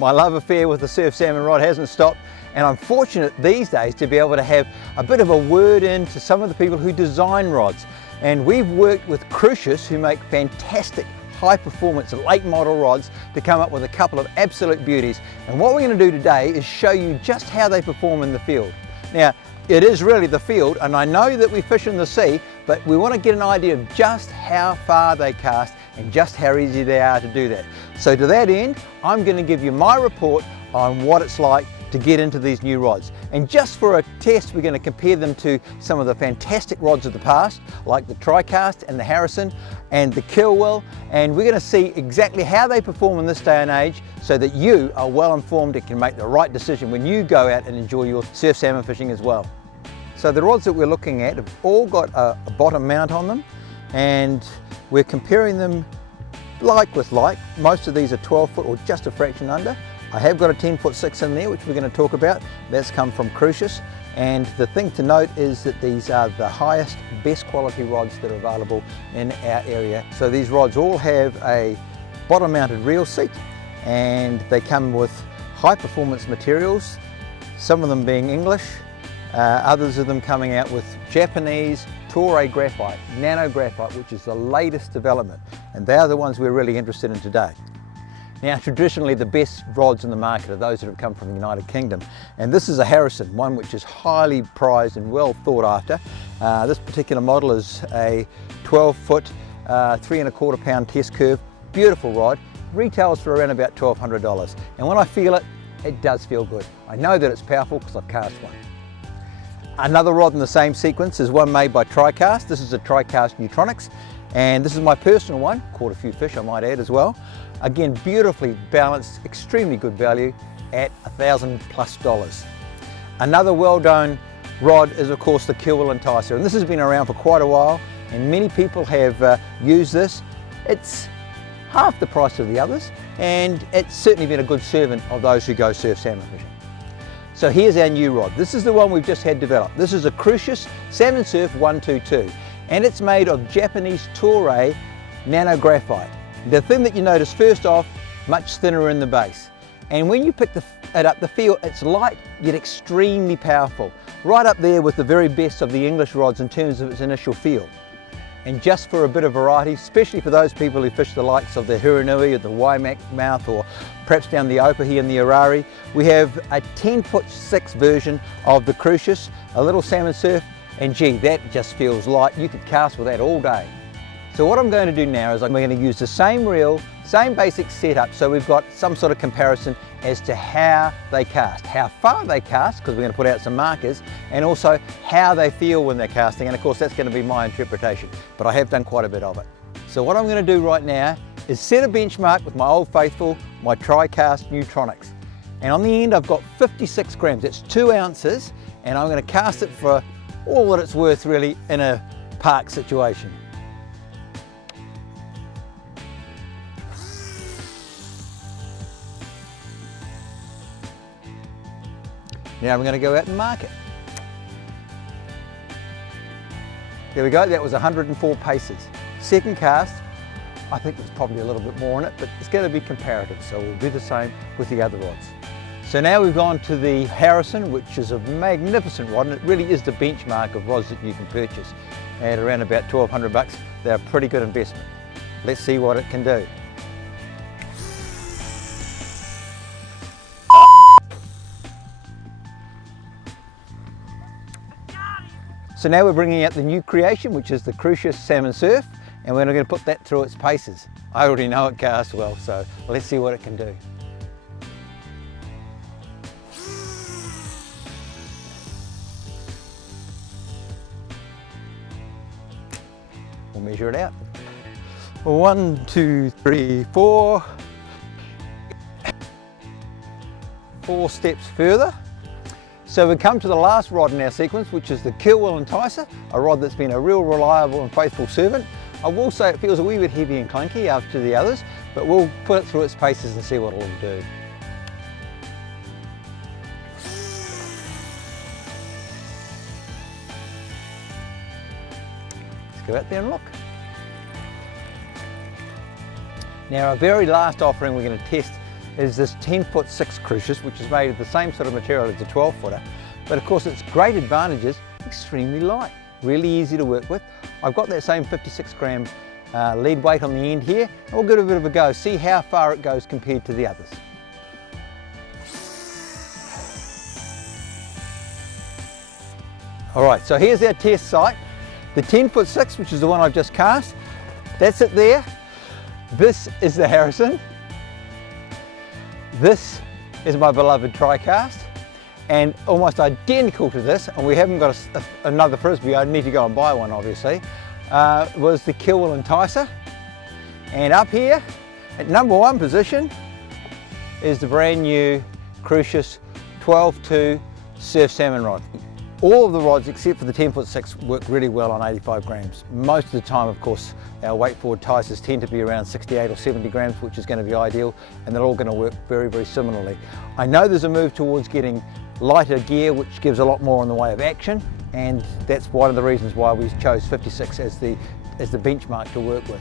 my love affair with the surf salmon rod hasn't stopped, and I'm fortunate these days to be able to have a bit of a word in to some of the people who design rods. And we've worked with Crucius, who make fantastic high performance late model rods, to come up with a couple of absolute beauties. And what we're going to do today is show you just how they perform in the field. Now, it is really the field, and I know that we fish in the sea, but we want to get an idea of just how far they cast and just how easy they are to do that. So to that end, I'm going to give you my report on what it's like to get into these new rods. And just for a test, we're going to compare them to some of the fantastic rods of the past, like the TriCast and the Harrison and the Kilwell, and we're going to see exactly how they perform in this day and age, so that you are well informed and can make the right decision when you go out and enjoy your surf salmon fishing as well. So the rods that we're looking at have all got a bottom mount on them, and we're comparing them like with like. Most of these are 12 foot or just a fraction under. I have got a 10'6" in there, which we're going to talk about. That's come from Crucius. And the thing to note is that these are the highest, best quality rods that are available in our area. So these rods all have a bottom mounted reel seat, and they come with high performance materials, some of them being English, others of them coming out with Japanese Toray graphite, nano graphite, which is the latest development. And they are the ones we're really interested in today. Now, traditionally the best rods in the market are those that have come from the United Kingdom, and this is a Harrison, one which is highly prized and well thought after. This particular model is a 12 foot, 3¼ pound test curve, beautiful rod, retails for around about $1,200, and when I feel it, it does feel good. I know that it's powerful because I've cast one. Another rod in the same sequence is one made by TriCast. This is a TriCast Neutronics, and this is my personal one. Caught a few fish, I might add, as well. Again, beautifully balanced, extremely good value at $1,000+. Another well-known rod is, of course, the Kilwell Enticer, and this has been around for quite a while, and many people have used this. It's half the price of the others, and it's certainly been a good servant of those who go surf salmon fishing. So here's our new rod. This is the one we've just had developed. This is a Crucius Salmon Surf 122, and it's made of Japanese Toray nano graphite. The thing that you notice first off, much thinner in the base. And when you pick it up the feel, it's light yet extremely powerful. Right up there with the very best of the English rods in terms of its initial feel. And just for a bit of variety, especially for those people who fish the likes of the Hiranui or the Waimouth, or perhaps down the Opahi and the Arari, we have a 10'6" version of the Crucius, a little salmon surf, and gee, that just feels light. You could cast with that all day. So what I'm going to do now is I'm going to use the same reel, same basic setup, so we've got some sort of comparison as to how they cast, how far they cast, because we're going to put out some markers, and also how they feel when they're casting, and of course that's going to be my interpretation, but I have done quite a bit of it. So what I'm going to do right now is set a benchmark with my old faithful, my TriCast Neutronics. And on the end I've got 56 grams, that's 2 ounces, and I'm going to cast it for all that it's worth really in a park situation. Now I'm going to go out and mark it. There we go, that was 104 paces. Second cast, I think there's probably a little bit more in it, but it's going to be comparative, so we'll do the same with the other rods. So now we've gone to the Harrison, which is a magnificent rod, and it really is the benchmark of rods that you can purchase. At around about $1,200, they're a pretty good investment. Let's see what it can do. So now we're bringing out the new creation, which is the Crucius Salmon Surf, and we're going to put that through its paces. I already know it casts well, so let's see what it can do. We'll measure it out. 1, 2, 3, 4. 4 steps further. So we come to the last rod in our sequence, which is the Kilwell Enticer, a rod that's been a real reliable and faithful servant. I will say it feels a wee bit heavy and clunky after the others, but we'll put it through its paces and see what it'll do. Let's go out there and look. Now our very last offering we're going to test is this 10'6" Crucius, which is made of the same sort of material as the 12-footer, but of course its great advantage is extremely light, really easy to work with. I've got that same 56 gram lead weight on the end here, and we'll give it a bit of a go, see how far it goes compared to the others. Alright, so here's our test site, the 10'6", which is the one I've just cast. That's it there. This is the Harrison. This is my beloved tri-cast, and almost identical to this, and we haven't got another Frisbee, I need to go and buy one obviously, was the Kilwell Enticer. And up here at number 1 position is the brand new Crucius 12-2 surf salmon rod. All of the rods except for the 10'6" work really well on 85 grams. Most of the time, of course, our weight forward Ticers tend to be around 68 or 70 grams, which is going to be ideal, and they're all going to work very, very similarly. I know there's a move towards getting lighter gear, which gives a lot more in the way of action, and that's one of the reasons why we chose 56 as the benchmark to work with.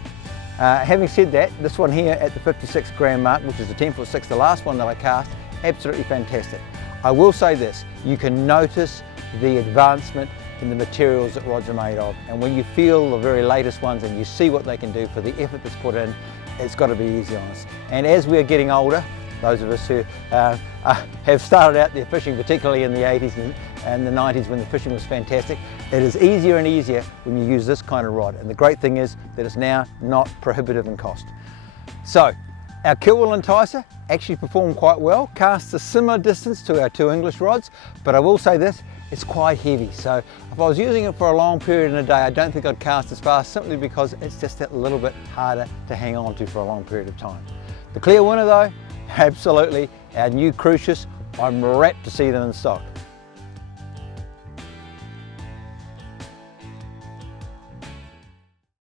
Having said that, this one here at the 56 gram mark, which is the 10'6", the last one that I cast, absolutely fantastic. I will say this, you can notice the advancement in the materials that rods are made of, and when you feel the very latest ones and you see what they can do for the effort that's put in, it's got to be easy on us. And as we're getting older, those of us who have started out there fishing, particularly in the 80s and the 90s when the fishing was fantastic, it is easier and easier when you use this kind of rod, and the great thing is that it's now not prohibitive in cost. So our Kilwell Enticer actually performed quite well, casts a similar distance to our 2 English rods, but I will say this, it's quite heavy, so if I was using it for a long period in a day, I don't think I'd cast as fast, simply because it's just that little bit harder to hang on to for a long period of time. The clear winner though, absolutely, our new Crucius. I'm rapt to see them in stock.